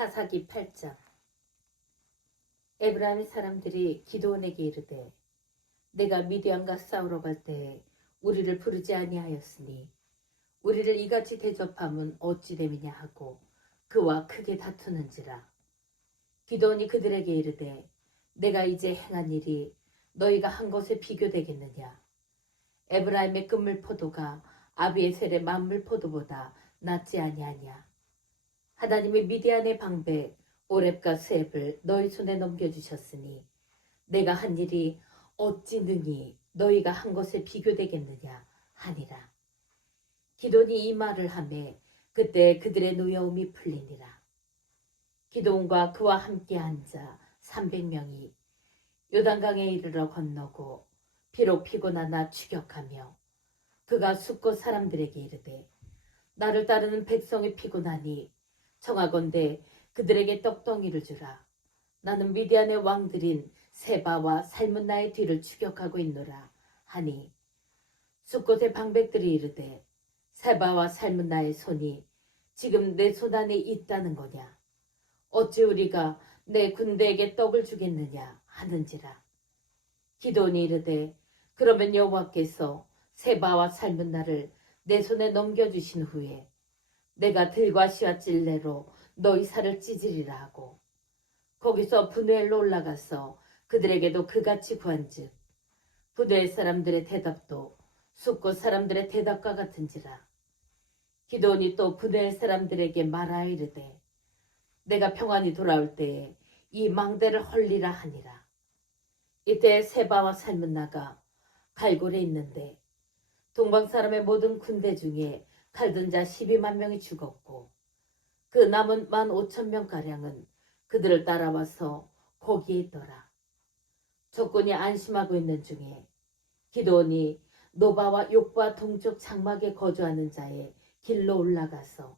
사사기 8장. 에브라임의 사람들이 기드온에게 이르되 내가 미디안과 싸우러 갈 때에 우리를 부르지 아니하였으니 우리를 이같이 대접함은 어찌 됨이냐 하고 그와 크게 다투는지라. 기드온이 그들에게 이르되 내가 이제 행한 일이 너희가 한 것에 비교되겠느냐. 에브라임의 끝물포도가 아비에셀의 만물포도보다 낫지 아니하냐. 하나님이 미디안의 방배 오렙과 스앱을 너희 손에 넘겨주셨으니 내가 한 일이 어찌 능히 너희가 한 것에 비교되겠느냐 하니라. 기드온이 이 말을 하매 그때 그들의 노여움이 풀리니라. 기드온과 그와 함께 앉아 300명이 요단강에 이르러 건너고 비록 피곤하나 추격하며 그가 숫곳 사람들에게 이르되 나를 따르는 백성이 피곤하니 청하건대 그들에게 떡덩이를 주라. 나는 미디안의 왕들인 세바와 살문나의 뒤를 추격하고 있노라 하니 숫곳의 방백들이 이르되 세바와 살문나의 손이 지금 내 손 안에 있다는 거냐. 어찌 우리가 내 군대에게 떡을 주겠느냐 하는지라. 기드온이 이르되 그러면 여호와께서 세바와 살문나를 내 손에 넘겨주신 후에 내가 들과 시와 찔레로 너희 살을 찢으리라 하고 거기서 브누엘로 올라가서 그들에게도 그같이 구한즉 브누엘 사람들의 대답도 숫곳 사람들의 대답과 같은지라. 기드온이 또 브누엘 사람들에게 말하여 이르되 내가 평안히 돌아올 때에 이 망대를 헐리라 하니라. 이때 세바와 살문나가 갈골에 있는데 동방 사람의 모든 군대 중에 칼든 자 12만 명이 죽었고 그 남은 15,000명가량은 그들을 따라와서 거기에 있더라. 적군이 안심하고 있는 중에 기드온이 노바와 욕바 동쪽 장막에 거주하는 자의 길로 올라가서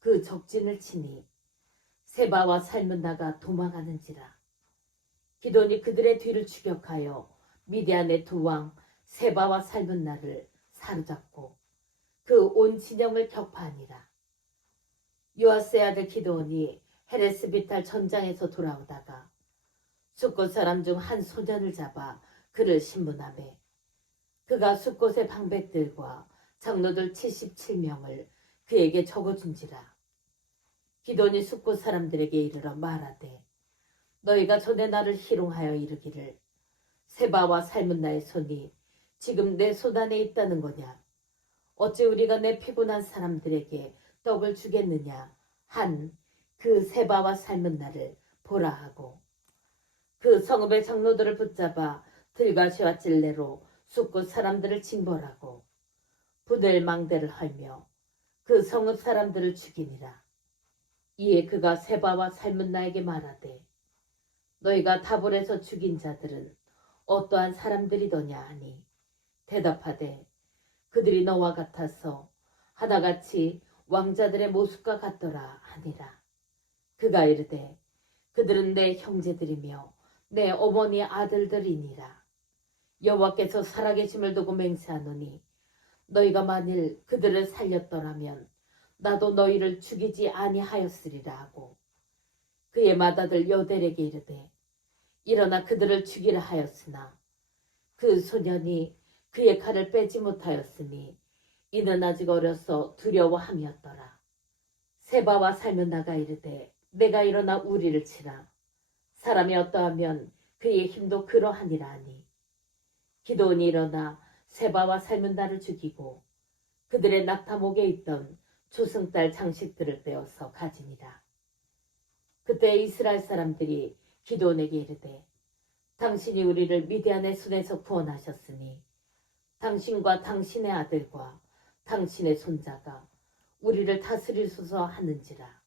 그 적진을 치니 세바와 살문나가 도망하는지라. 기드온이 그들의 뒤를 추격하여 미디안의 두 왕 세바와 살문나를 사로잡고 그 온 진영을 격파하니라. 요아스의 아들 기드온이 헤레스비탈 전장에서 돌아오다가 숫곳 사람 중 한 소년을 잡아 그를 신문하매 그가 숫곳의 방백들과 장로들 77명을 그에게 적어준지라. 기드온이 숫곳 사람들에게 이르러 말하되 너희가 전에 나를 희롱하여 이르기를 세바와 살문나의 손이 지금 내 손 안에 있다는 거냐. 어찌 우리가 내 피곤한 사람들에게 떡을 주겠느냐 한 그 세바와 살문나를 보라 하고 그 성읍의 장로들을 붙잡아 들과 시와 찔레로 숫곳 사람들을 징벌하고 브누엘 망대를 헐며 그 성읍 사람들을 죽이니라. 이에 그가 세바와 살문나에게 말하되 너희가 다볼에서 죽인 자들은 어떠한 사람들이더냐 하니 대답하되 그들이 너와 같아서 하나같이 왕자들의 모습과 같더라 하니라. 그가 이르되 그들은 내 형제들이며 내 어머니의 아들들이니라. 여호와께서 살아계심을 두고 맹세하노니 너희가 만일 그들을 살렸더라면 나도 너희를 죽이지 아니하였으리라 하고 그의 맏아들 여델에게 이르되 일어나 그들을 죽이라 하였으나 그 소년이 그의 칼을 빼지 못하였으니 이는 아직 어려서 두려워함이었더라. 세바와 살문나가 이르되 내가 일어나 우리를 치라. 사람이 어떠하면 그의 힘도 그러하니라 하니 기드온이 일어나 세바와 살문나를 죽이고 그들의 낙타목에 있던 조승달 장식들을 빼어서 가지니라. 그때 이스라엘 사람들이 기드온에게 이르되 당신이 우리를 미디안의 손에서 구원하셨으니 당신과 당신의 아들과 당신의 손자가 우리를 다스리소서 하는지라.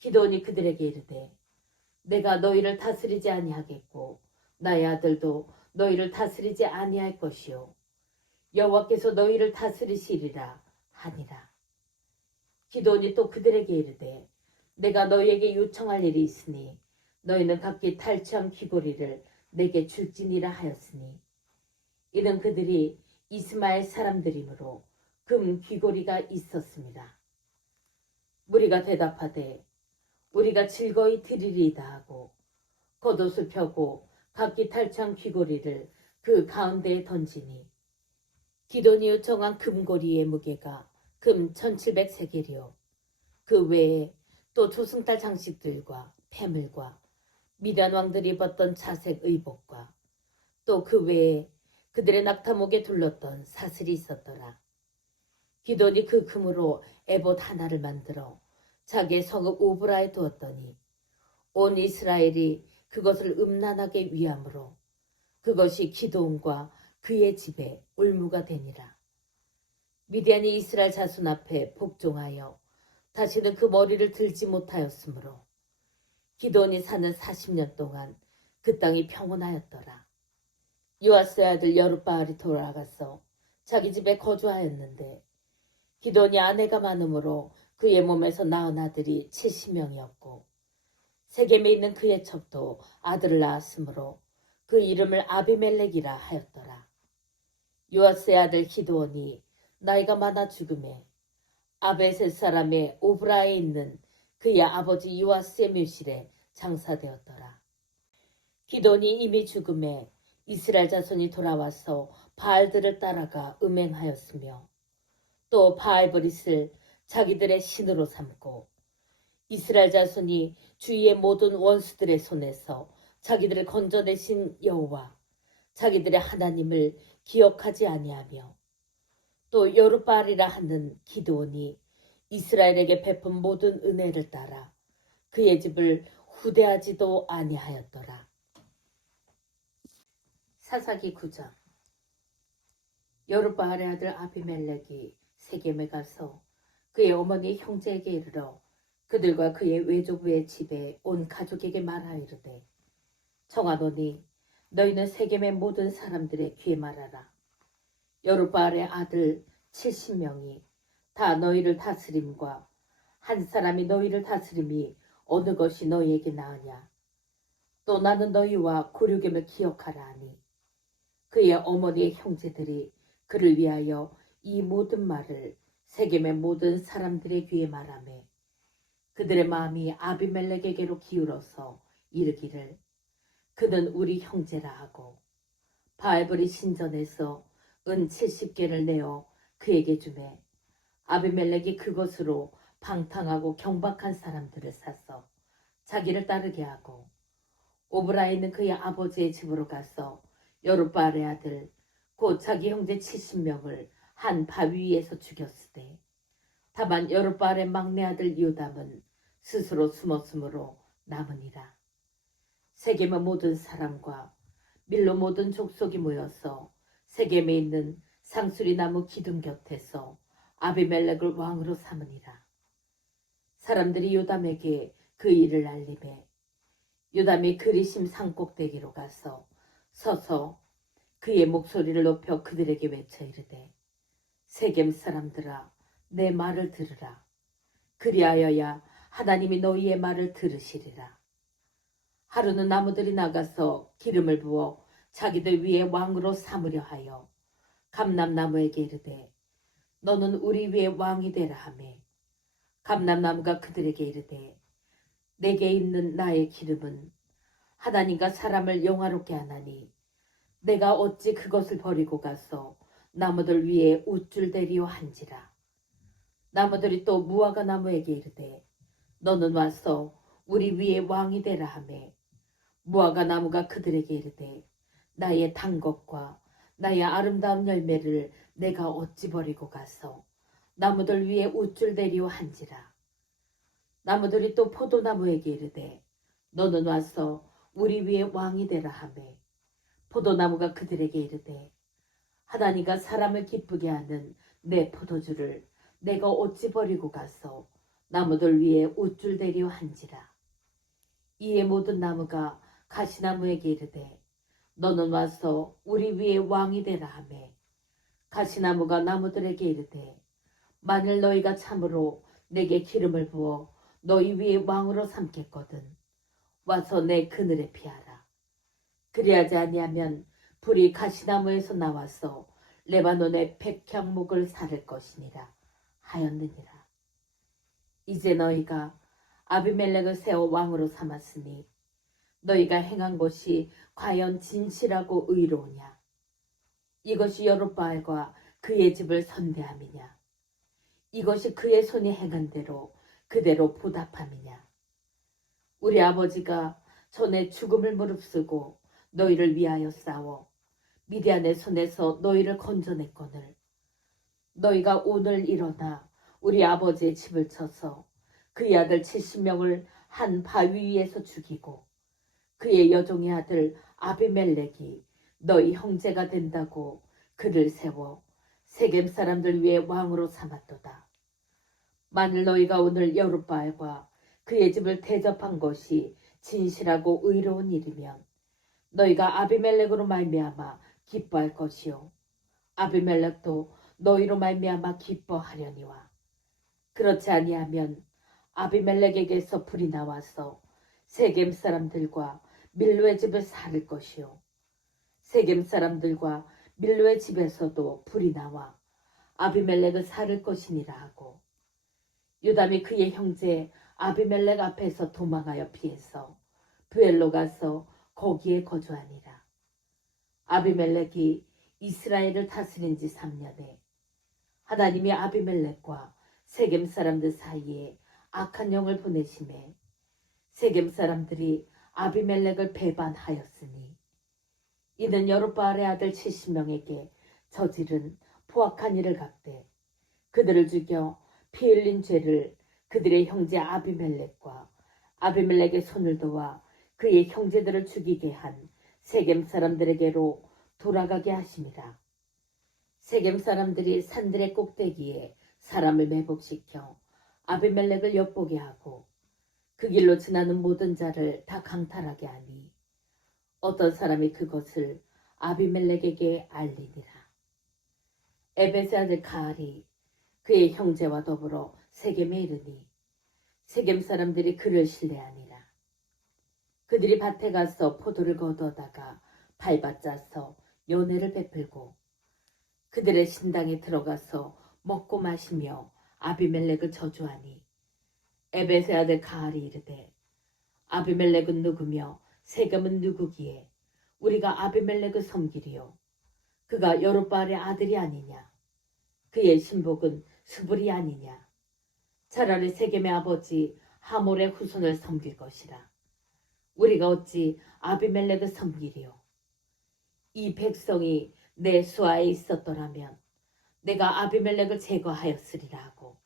기드온이 그들에게 이르되 내가 너희를 다스리지 아니하겠고 나의 아들도 너희를 다스리지 아니할 것이요 여호와께서 너희를 다스리시리라 하니라. 기드온이 또 그들에게 이르되 내가 너희에게 요청할 일이 있으니 너희는 각기 탈취한 귀고리를 내게 줄지니라 하였으니 이는 그들이 이스마엘 사람들이므로 금 귀고리가 있었습니다. 무리가 대답하되 우리가 즐거이 드리리이다 하고 겉옷을 펴고 각기 탈취한 귀고리를 그 가운데에 던지니 기돈이 요청한 금고리의 무게가 금 1700세겔이요 그 외에 또 조승달 장식들과 패물과 미디안 왕들이 입었던 자색 의복과 또 그 외에 그들의 낙타목에 둘렀던 사슬이 있었더라. 기돈이 그 금으로 에봇 하나를 만들어 자기의 성읍 오브라에 두었더니 온 이스라엘이 그것을 음란하게 위함으로 그것이 기드온과 그의 집에 울무가 되니라. 미디안이 이스라엘 자손 앞에 복종하여 다시는 그 머리를 들지 못하였으므로 기드온이 사는 40년 동안 그 땅이 평온하였더라. 요아스의 아들 여룻바알이 돌아가서 자기 집에 거주하였는데 기드온이 아내가 많으므로 그의 몸에서 낳은 아들이 70명이었고 세겜에 있는 그의 첩도 아들을 낳았으므로 그 이름을 아비멜렉이라 하였더라. 요아스의 아들 기드온이 나이가 많아 죽음에 아베셋 사람의 오브라에 있는 그의 아버지 요아스의 묘실에 장사되었더라. 기돈이 이미 죽음에 이스라엘 자손이 돌아와서 바알들을 따라가 음행하였으며 또 바알브릿을 자기들의 신으로 삼고 이스라엘 자손이 주위의 모든 원수들의 손에서 자기들을 건져내신 여호와 자기들의 하나님을 기억하지 아니하며 또 여룻바알이라 하는 기드온이 이스라엘에게 베푼 모든 은혜를 따라 그의 집을 후대하지도 아니하였더라. 사사기 9장. 여룻바알의 아들 아비멜렉이 세겜에 가서 그의 어머니 형제에게 이르러 그들과 그의 외조부의 집에 온 가족에게 말하이르되 청하노니 너희는 세겜의 모든 사람들의 귀에 말하라. 여룻바알의 아들 70명이 다 너희를 다스림과 한 사람이 너희를 다스림이 어느 것이 너희에게 나으냐. 또 나는 너희와 고르겜을 기억하라 하니 그의 어머니의 형제들이 그를 위하여 이 모든 말을 세겜의 모든 사람들의 귀에 말하매 그들의 마음이 아비멜렉에게로 기울어서 이르기를 그는 우리 형제라 하고 바알브리 신전에서 은 70개를 내어 그에게 주매 아비멜렉이 그것으로 방탕하고 경박한 사람들을 사서 자기를 따르게 하고 오브라에 있는 그의 아버지의 집으로 가서 여룻바알의 아들 곧 자기 형제 70명을 한 바위 위에서 죽였으되 다만 여룻바알의 막내 아들 요담은 스스로 숨었으므로 남으니라. 세겜의 모든 사람과 밀로 모든 족속이 모여서 세겜에 있는 상수리 나무 기둥 곁에서 아비멜렉을 왕으로 삼으니라. 사람들이 요담에게 그 일을 알림해 요담이 그리심 산꼭대기로 가서 서서 그의 목소리를 높여 그들에게 외쳐 이르되 세겜 사람들아 내 말을 들으라. 그리하여야 하나님이 너희의 말을 들으시리라. 하루는 나무들이 나가서 기름을 부어 자기들 위에 왕으로 삼으려 하여 감람나무에게 이르되 너는 우리 위에 왕이 되라 하매 감람나무가 그들에게 이르되 내게 있는 나의 기름은 하나님과 사람을 영화롭게 하나니 내가 어찌 그것을 버리고 가서 나무들 위에 우쭐대리오 한지라. 나무들이 또 무화과 나무에게 이르되 너는 와서 우리 위에 왕이 되라 하매 무화과 나무가 그들에게 이르되 나의 단 것과 나의 아름다운 열매를 내가 어찌 버리고 가서 나무들 위에 우쭐대리오 한지라. 나무들이 또 포도나무에게 이르되 너는 와서 우리 위에 왕이 되라 하매 포도나무가 그들에게 이르되 하나님과 사람을 기쁘게 하는 내 포도주를 내가 어찌 버리고 가서 나무들 위에 우쭐대리오 한지라. 이에 모든 나무가 가시나무에게 이르되 너는 와서 우리 위에 왕이 되라 하매 가시나무가 나무들에게 이르되 만일 너희가 참으로 내게 기름을 부어 너희 위에 왕으로 삼겠거든 와서 내 그늘에 피하라. 그리하지 아니하면 불이 가시나무에서 나와서 레바논의 백향목을 사를 것이니라 하였느니라. 이제 너희가 아비멜렉을 세워 왕으로 삼았으니 너희가 행한 것이 과연 진실하고 의로우냐? 이것이 여룻바알과 그의 집을 선대함이냐? 이것이 그의 손이 행한 대로 그대로 보답함이냐? 우리 아버지가 전에 죽음을 무릅쓰고 너희를 위하여 싸워 미디안의 손에서 너희를 건져냈거늘 너희가 오늘 일어나 우리 아버지의 집을 쳐서 그의 아들 70명을 한 바위 위에서 죽이고 그의 여종의 아들 아비멜렉이 너희 형제가 된다고 그를 세워 세겜 사람들 위에 왕으로 삼았도다. 만일 너희가 오늘 여룻바알과 그의 집을 대접한 것이 진실하고 의로운 일이면 너희가 아비멜렉으로 말미암아 기뻐할 것이요 아비멜렉도 너희로 말미암아 기뻐하려니와 그렇지 아니하면 아비멜렉에게서 불이 나와서 세겜 사람들과 밀로의 집을 살을 것이요 세겜 사람들과 밀로의 집에서도 불이 나와 아비멜렉을 살을 것이니라 하고 요담이 그의 형제 아비멜렉 앞에서 도망하여 피해서 브엘로 가서 거기에 거주하니라. 아비멜렉이 이스라엘을 다스린 지 3년에 하나님이 아비멜렉과 세겜 사람들 사이에 악한 영을 보내심에 세겜 사람들이 아비멜렉을 배반하였으니 이는 여룻바알의 아들 70명에게 저지른 포악한 일을 갚되 그들을 죽여 피 흘린 죄를 그들의 형제 아비멜렉과 아비멜렉의 손을 도와 그의 형제들을 죽이게 한 세겜 사람들에게로 돌아가게 하심이라. 세겜 사람들이 산들의 꼭대기에 사람을 매복시켜 아비멜렉을 엿보게 하고 그 길로 지나는 모든 자를 다 강탈하게 하니 어떤 사람이 그것을 아비멜렉에게 알리니라. 에벳의 아들 가알이 그의 형제와 더불어 세겜에 이르니 세겜 사람들이 그를 신뢰하니라. 그들이 밭에 가서 포도를 거두다가 밟아짜서 연회를 베풀고 그들의 신당에 들어가서 먹고 마시며 아비멜렉을 저주하니 에벳의 아들 가알이 이르되 아비멜렉은 누구며 세겜은 누구기에 우리가 아비멜렉을 섬기리요 그가 여룻바알의 아들이 아니냐 그의 신복은 수불이 아니냐 차라리 세겜의 아버지 하몰의 후손을 섬길 것이라 우리가 어찌 아비멜렉을 섬기리요 이 백성이 내 수하에 있었더라면 내가 아비멜렉을 제거하였으리라 하고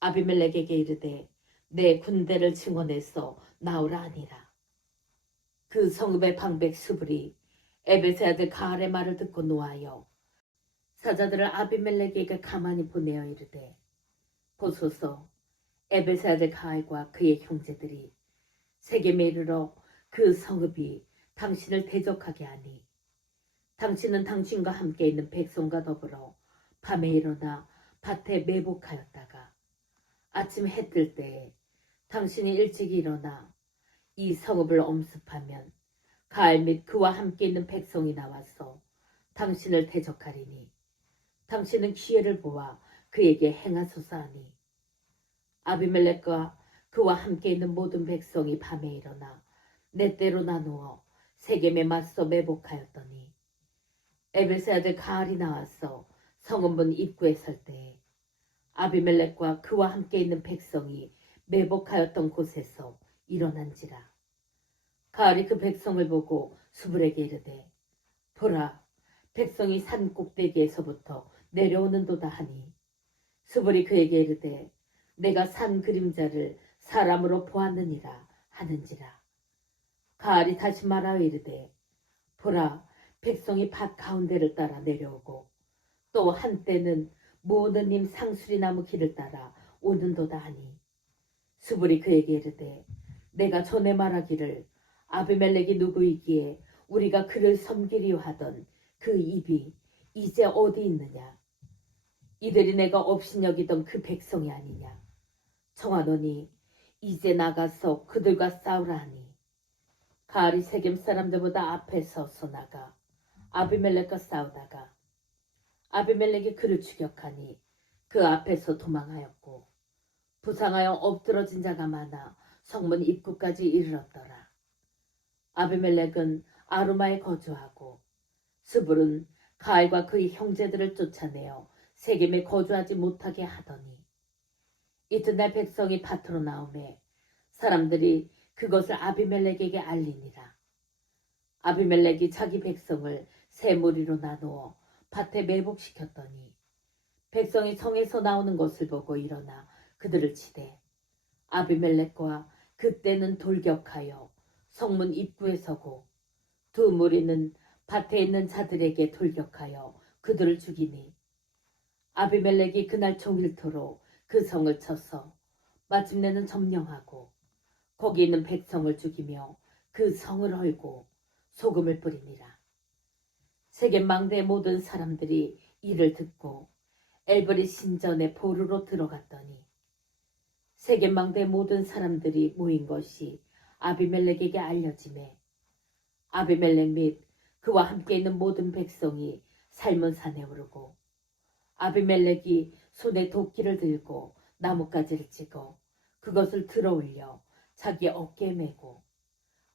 아비멜렉에게 이르되 내 군대를 증원해서 나오라 하니라. 그 성읍의 방백 수불이 에벳의 아들 가알의 말을 듣고 노하여 사자들을 아비멜렉에게 가만히 보내어 이르되 보소서 에벳의 아들 가알과 그의 형제들이 세겜에 이르러 그 성읍이 당신을 대적하게 하니 당신은 당신과 함께 있는 백성과 더불어 밤에 일어나 밭에 매복하였다가 아침 해 뜰 때에 당신이 일찍 일어나 이 성읍을 엄습하면 가알 및 그와 함께 있는 백성이 나와서 당신을 대적하리니 당신은 기회를 보아 그에게 행하소서 하니 아비멜렉과 그와 함께 있는 모든 백성이 밤에 일어나 네 때로 나누어 세겜에 맞서 매복하였더니 에벳의 아들 가알이 나와서 성읍문 입구에 설 때에 아비멜렉과 그와 함께 있는 백성이 매복하였던 곳에서 일어난지라. 가알이 그 백성을 보고 수불에게 이르되 보라 백성이 산 꼭대기에서부터 내려오는도다 하니 수불이 그에게 이르되 내가 산 그림자를 사람으로 보았느니라 하는지라. 가알이 다시 말하여 이르되 보라 백성이 밭 가운데를 따라 내려오고 또 한때는 모든님 상수리 나무 길을 따라 오는도다 하니 수불이 그에게 이르되 내가 전에 말하기를 아비멜렉이 누구이기에 우리가 그를 섬기려 하던 그 입이 이제 어디 있느냐 이들이 내가 업신여기던 그 백성이 아니냐 청하노니 이제 나가서 그들과 싸우라 하니 가알이 세겜 사람들보다 앞에 서서 나가 아비멜렉과 싸우다가 아비멜렉이 그를 추격하니 그 앞에서 도망하였고 부상하여 엎드러진 자가 많아 성문 입구까지 이르렀더라. 아비멜렉은 아루마에 거주하고 스불은 가알과 그의 형제들을 쫓아내어 세겜에 거주하지 못하게 하더니 이튿날 백성이 밭으로 나오매 사람들이 그것을 아비멜렉에게 알리니라. 아비멜렉이 자기 백성을 세 무리로 나누어 밭에 매복시켰더니 백성이 성에서 나오는 것을 보고 일어나 그들을 치되 아비멜렉과 그때는 돌격하여 성문 입구에 서고 두 무리는 밭에 있는 자들에게 돌격하여 그들을 죽이니 아비멜렉이 그날 종일토록 그 성을 쳐서 마침내는 점령하고 거기 있는 백성을 죽이며 그 성을 헐고 소금을 뿌리니라. 세겜 망대의 모든 사람들이 이를 듣고 엘브리 신전의 보루로 들어갔더니 세겜 망대의 모든 사람들이 모인 것이 아비멜렉에게 알려지매 아비멜렉 및 그와 함께 있는 모든 백성이 살문산에 오르고 아비멜렉이 손에 도끼를 들고 나뭇가지를 찍어 그것을 들어 올려 자기 어깨에 메고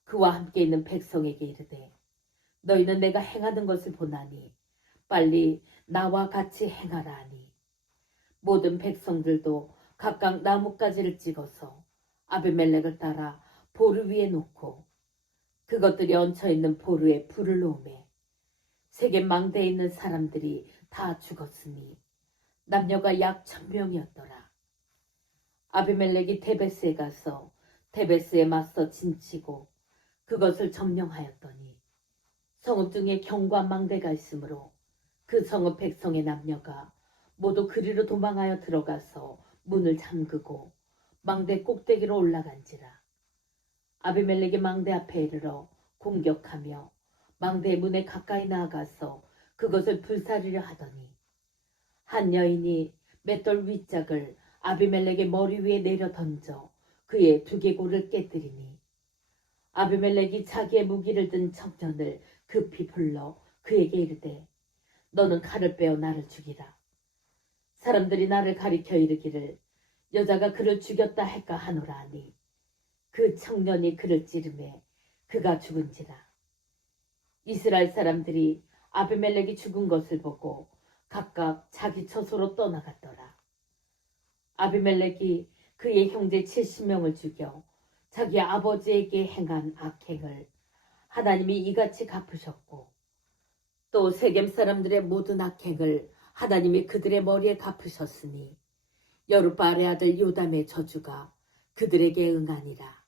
그와 함께 있는 백성에게 이르되 너희는 내가 행하는 것을 보나니 빨리 나와 같이 행하라 하니 모든 백성들도 각각 나뭇가지를 찍어서 아비멜렉을 따라 보루 위에 놓고 그것들이 얹혀있는 보루에 불을 놓으매 세겜 망대에 있는 사람들이 다 죽었으니 남녀가 약 1000명이었더라. 아비멜렉이 데베스에 가서 데베스에 맞서 진치고 그것을 점령하였더니 성읍 중에 경과 망대가 있으므로 그 성읍 백성의 남녀가 모두 그리로 도망하여 들어가서 문을 잠그고 망대 꼭대기로 올라간지라. 아비멜렉이 망대 앞에 이르러 공격하며 망대의 문에 가까이 나아가서 그것을 불사르려 하더니 한 여인이 맷돌 윗짝을 아비멜렉의 머리 위에 내려 던져 그의 두개골을 깨뜨리니 아비멜렉이 자기의 무기를 든 청년을 급히 불러 그에게 이르되 너는 칼을 빼어 나를 죽이라. 사람들이 나를 가리켜 이르기를 여자가 그를 죽였다 할까 하노라 하니 그 청년이 그를 찌르매 그가 죽은지라. 이스라엘 사람들이 아비멜렉이 죽은 것을 보고 각각 자기 처소로 떠나갔더라. 아비멜렉이 그의 형제 70명을 죽여 자기 아버지에게 행한 악행을 하나님이 이같이 갚으셨고 또 세겜 사람들의 모든 악행을 하나님이 그들의 머리에 갚으셨으니 여룻바알의 아들 요담의 저주가 그들에게 응하니라.